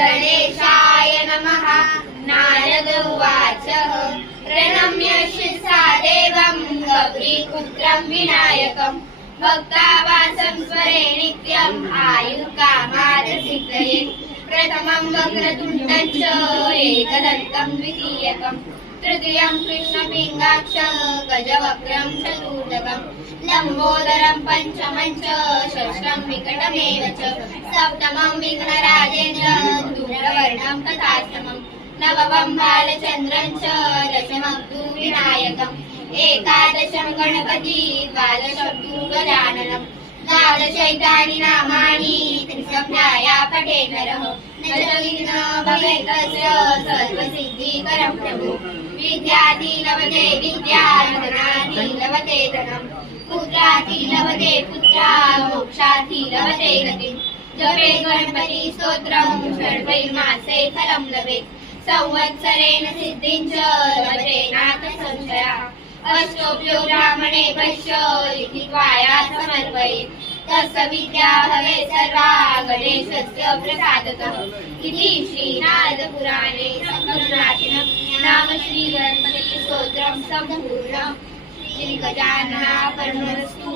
गणेशाय नमः। नारद उवाच प्रणम्य शिरसा देवं गौरीपुत्रं विनायकं भक्तावासं स्मरे नित्यम् आयुर्कामार्थसिद्धये। प्रथमं वक्रतुण्डं च एकदन्तं द्वितीयकं तृतीयं कृष्णपिङ्गाक्षं गजवक्त्रं चतुर्थकं लम्बोदरं पञ्चमं च षष्ठं विकटमेव च सप्तमं विघ्नराजेन्द्र धूम्रवर्णं तथाष्टमं नवमं बालचन्द्रं च दशमं तु विनायकम् एकादशं गणपति द्वादशं तु गजाननं द्वादशैतानि नामानि त्रिसंध्याया पठे नरः न च विघ्नो भवेत्तस्य सर्वसिद्धिकरं प्रभो। विद्यार्थी लभते विद्या धनार्थी लभते धनं पुत्रार्थी लभते पुत्रा मोक्षार्थी लभते गतिं। जपे गणपति स्तोत्रं षड्वैर्मासे फलं लभेत् संवत्सरेण सिद्धिं च लभते नाथ संशया। अष्टोऽप्यो ब्राह्मणे पश्य लिखित्वाया समर्पयेत् तस्य विद्या भवेत् सर्वा गणेशस्य प्रसादतः। इति श्रीनारदपुराणे शङ्करनाथेन नाम श्रीगणपतिस्तोत्रं सम्पूर्णम्। श्रीगजाननार्पणमस्तु।